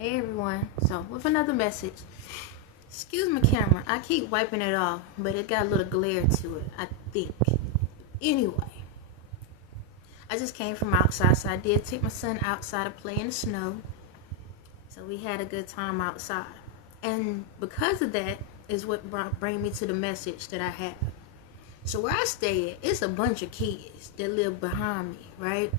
Hey everyone, so with another message. Excuse my camera, I keep wiping it off, but it got a little glare to it, I think. Anyway, I just came from outside, so I did take my son outside to play in the snow. So we had a good time outside. And because of that is what bring me to the message that I have. So where I stay at, it's a bunch of kids that live behind me, right?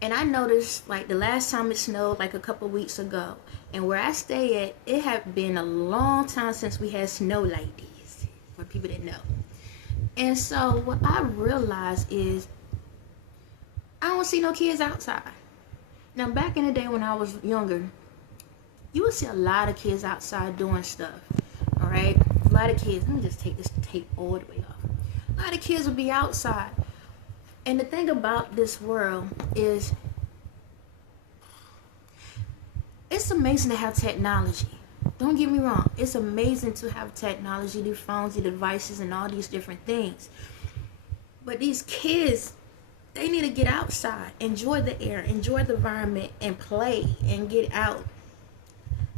And I noticed, like, the last time it snowed, like a couple weeks ago, and where I stay at, it had been a long time since we had snow like this, for people that know. And so what I realized is, I don't see no kids outside. Now, back in the day when I was younger, you would see a lot of kids outside doing stuff, all right? A lot of kids, let me just take this tape all the way off. A lot of kids would be outside. And the thing about this world is, it's amazing to have technology. Don't get me wrong. It's amazing to have technology, the phones, the devices, and all these different things. But these kids, they need to get outside, enjoy the air, enjoy the environment, and play and get out.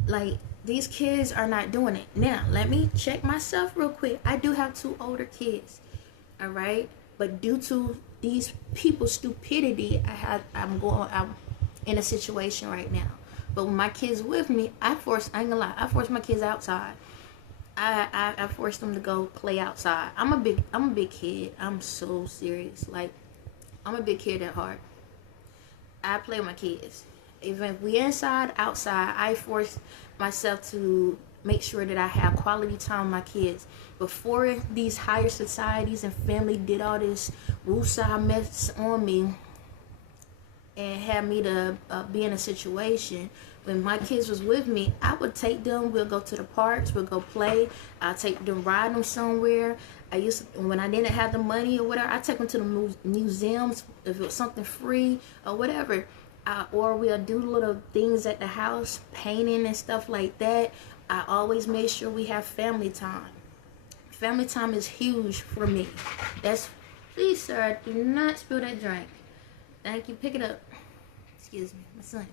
Like, these kids are not doing it. Now, let me check myself real quick. I do have 2 older kids, all right? But due to these people's stupidity, I'm in a situation right now. But when my kids with me, I ain't gonna lie, I force my kids outside. I force them to go play outside. I'm a big kid. I'm so serious. Like, I'm a big kid at heart. I play with my kids. Even if we inside, outside, I force myself to make sure that I have quality time with my kids. Before these higher societies and family did all this woosah mess on me and had me to be in a situation, when my kids was with me, I would take them, we'll go to the parks, we'll go play, I'll take them, ride them somewhere. When I didn't have the money or whatever, I take them to the museums if it was something free or whatever. Or we'll do little things at the house, painting and stuff like that. I always made sure we have family time. Family time is huge for me. Please, sir, do not spill that drink. Thank you. Pick it up. Excuse me, my son.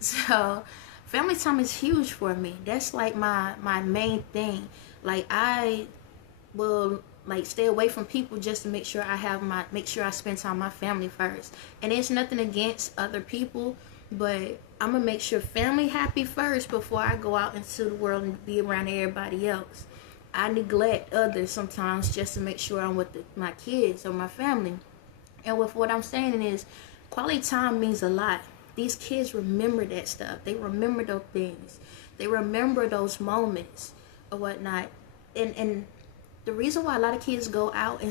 So, family time is huge for me. That's like my main thing. Like, I will stay away from people just to make sure I spend time with my family first. And it's nothing against other people, but I'm gonna make sure family happy first before I go out into the world and be around everybody else. I neglect others sometimes just to make sure I'm with my kids or my family. And with what I'm saying is, quality time means a lot. These kids remember that stuff. They remember those things. They remember those moments or whatnot. And the reason why a lot of kids go out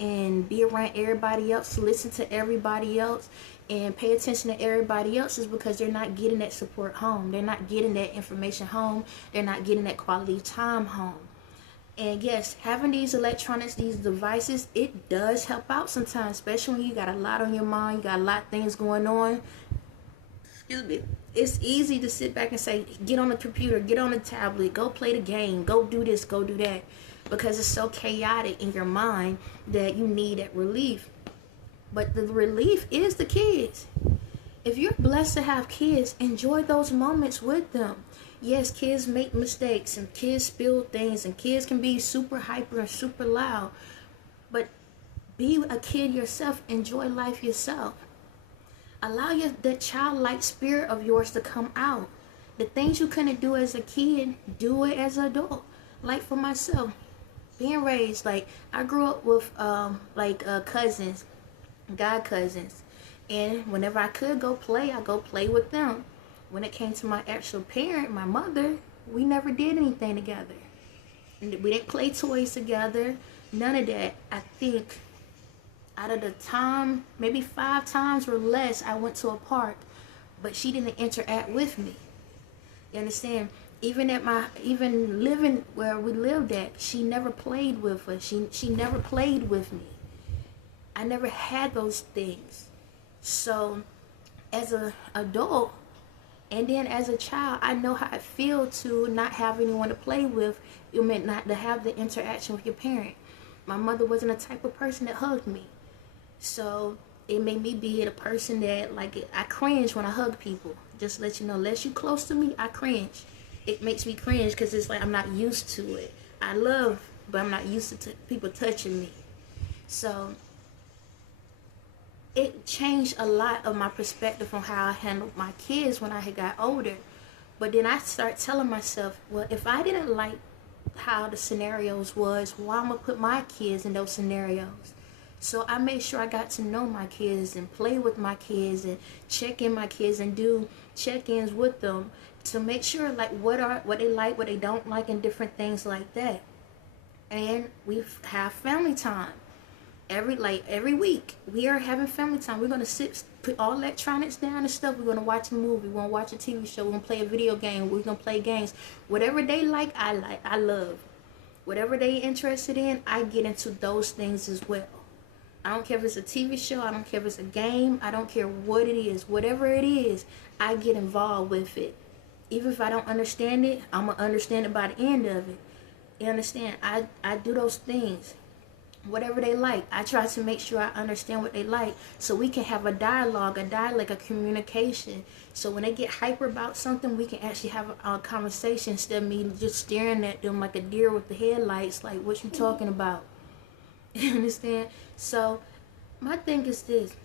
and be around everybody else, listen to everybody else, and pay attention to everybody else is because they're not getting that support home. They're not getting that information home. They're not getting that quality time home. And yes, having these electronics, these devices, it does help out sometimes, especially when you got a lot on your mind, you got a lot of things going on. Excuse me. It's easy to sit back and say, get on the computer, get on the tablet, go play the game, go do this, go do that. Because it's so chaotic in your mind that you need that relief. But the relief is the kids. If you're blessed to have kids, enjoy those moments with them. Yes, kids make mistakes and kids spill things and kids can be super hyper and super loud. But be a kid yourself. Enjoy life yourself. Allow that childlike spirit of yours to come out. The things you couldn't do as a kid, do it as an adult. Like for myself, being raised, like I grew up with cousins, god cousins, and whenever I could go play, I go play with them. When it came to my actual parent, my mother, we never did anything together. We didn't play toys together, none of that. I think out of the time, maybe 5 times or less, I went to a park, but she didn't interact with me. You understand? Even living where we lived at, she never played with us. She never played with me. I never had those things. So as an adult and then as a child, I know how it feels to not have anyone to play with. You meant not to have the interaction with your parent. My mother wasn't the type of person that hugged me. So It made me be the person that, like, I cringe when I hug people. Just to let you know, unless you close to me, I cringe. It makes me cringe because it's like I'm not used to it. I love, but I'm not used to people touching me. So it changed a lot of my perspective on how I handled my kids when I had got older. But then I start telling myself, well, if I didn't like how the scenarios was, why am I put my kids in those scenarios? So I made sure I got to know my kids and play with my kids and check in my kids and do check-ins with them to make sure like what they like, what they don't like, and different things like that. And we have family time every week. We are having family time. We're gonna put all electronics down and stuff. We're gonna watch a movie. We're gonna watch a TV show. We're gonna play a video game. We're gonna play games. Whatever they like. I love. Whatever they interested in, I get into those things as well. I don't care if it's a TV show. I don't care if it's a game. I don't care what it is. Whatever it is, I get involved with it. Even if I don't understand it, I'm going to understand it by the end of it. You understand? I do those things. Whatever they like, I try to make sure I understand what they like so we can have a dialogue, a communication. So when they get hyper about something, we can actually have a conversation instead of me just staring at them like a deer with the headlights, like, what you talking about? You understand? So my thing is this: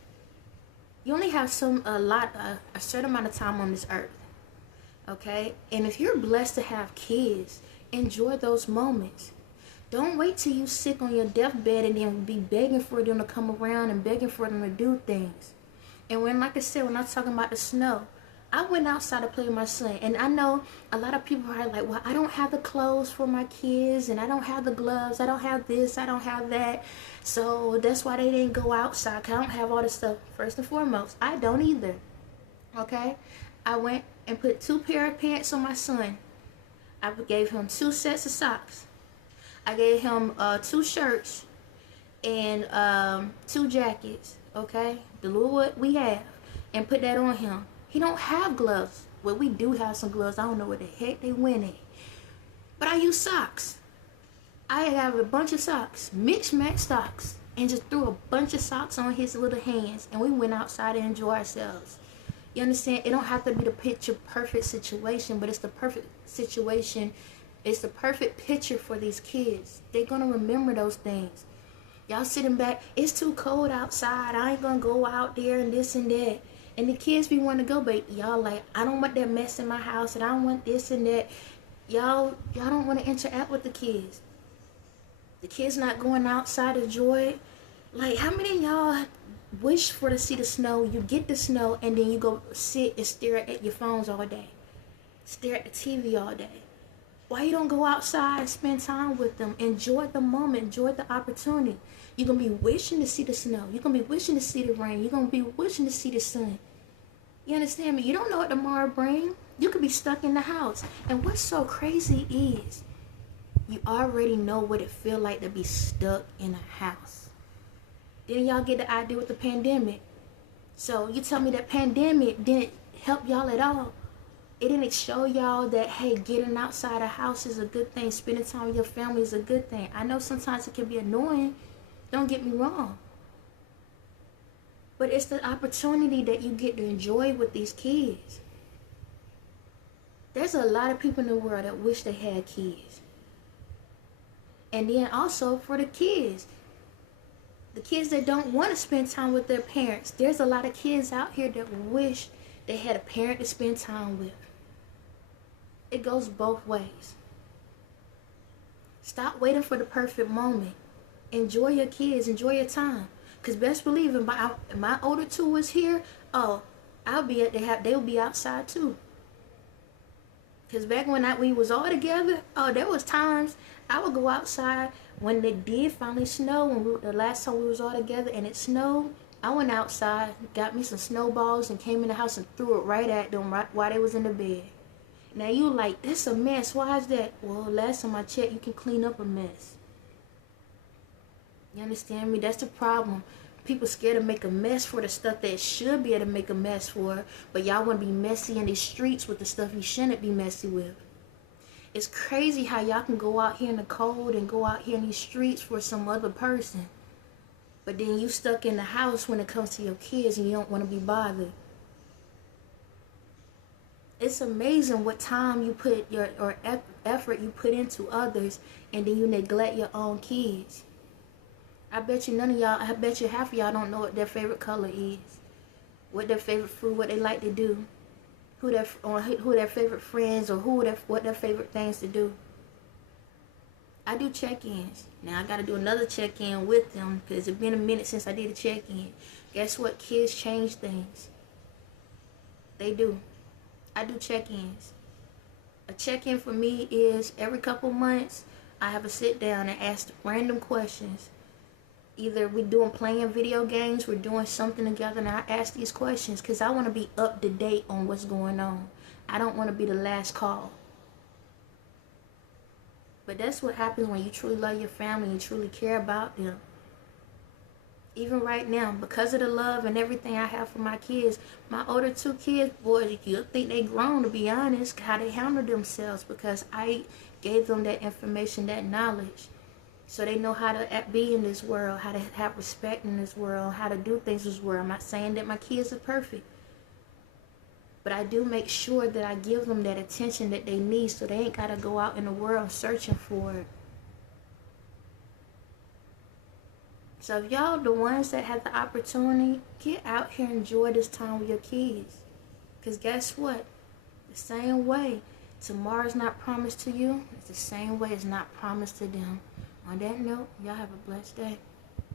you only have a certain amount of time on this earth, okay? And if you're blessed to have kids, enjoy those moments. Don't wait till you sick on your deathbed and then be begging for them to come around and begging for them to do things. And when, like I said, when I was talking about the snow, I went outside to play with my son. And I know a lot of people are like, well, I don't have the clothes for my kids, and I don't have the gloves, I don't have this, I don't have that. So that's why they didn't go outside, because I don't have all this stuff. First and foremost, I don't either. Okay? I went and put 2 pair of pants on my son. I gave him 2 sets of socks. I gave him 2 shirts and 2 jackets, okay? The little what we have, and put that on him. He don't have gloves. Well, we do have some gloves. I don't know where the heck they went in. But I use socks. I have a bunch of socks, mixed match socks, and just threw a bunch of socks on his little hands, and we went outside and enjoy ourselves. You understand? It don't have to be the picture perfect situation, but it's the perfect situation. It's the perfect picture for these kids. They're going to remember those things. Y'all sitting back, it's too cold outside, I ain't going to go out there and this and that. And the kids be wanting to go, but y'all like, I don't want that mess in my house, and I don't want this and that. Y'all don't want to interact with the kids. The kids not going outside to enjoy it. Like, how many of y'all wish for to see the snow? You get the snow, and then you go sit and stare at your phones all day. Stare at the TV all day. Why you don't go outside and spend time with them? Enjoy the moment. Enjoy the opportunity. You're going to be wishing to see the snow. You're going to be wishing to see the rain. You're going to be wishing to see the sun. You understand me? You don't know what tomorrow brings. You could be stuck in the house. And what's so crazy is you already know what it feels like to be stuck in a house. Then y'all get the idea with the pandemic. So you tell me that pandemic didn't help y'all at all. It didn't show y'all that, hey, getting outside the house is a good thing. Spending time with your family is a good thing. I know sometimes it can be annoying. Don't get me wrong. But it's the opportunity that you get to enjoy with these kids. There's a lot of people in the world that wish they had kids. And then also for the kids that don't want to spend time with their parents. There's a lot of kids out here that wish they had a parent to spend time with. It goes both ways. Stop waiting for the perfect moment. Enjoy your kids. Enjoy your time. Because best believe if my older 2 was here, I'll be at they'll be outside too. Because back when we was all together, there was times I would go outside when it did finally snow. The last time we was all together and it snowed, I went outside, got me some snowballs, and came in the house and threw it right at them while they was in the bed. Now you like, this a mess. Why is that? Well, last time I checked, you can clean up a mess. You understand me? That's the problem. People scared to make a mess for the stuff that should be able to make a mess for, but y'all want to be messy in these streets with the stuff you shouldn't be messy with. It's crazy how y'all can go out here in the cold and go out here in these streets for some other person. But then you stuck in the house when it comes to your kids and you don't want to be bothered. It's amazing what time you put or effort you put into others, and then you neglect your own kids. I bet you half of y'all don't know what their favorite color is, what their favorite food, what they like to do, who their favorite friends, or what their favorite things to do. I do check-ins. Now I gotta do another check-in with them because it's been a minute since I did a check-in. Guess what? Kids change things. They do. I do check-ins. A check-in for me is every couple months I have a sit down and ask random questions. Either we're playing video games, we're doing something together, and I ask these questions because I want to be up to date on what's going on. I don't want to be the last call. But that's what happens when you truly love your family and truly care about them. Even right now, because of the love and everything I have for my kids, my older 2 kids, boy, you'll think they grown, to be honest, how they handle themselves, because I gave them that information, that knowledge. So they know how to be in this world, how to have respect in this world, how to do things in this world. I'm not saying that my kids are perfect, but I do make sure that I give them that attention that they need so they ain't got to go out in the world searching for it. So if y'all the ones that have the opportunity, get out here and enjoy this time with your kids. Because guess what? The same way tomorrow's not promised to you, it's the same way it's not promised to them. On that note, y'all have a blessed day.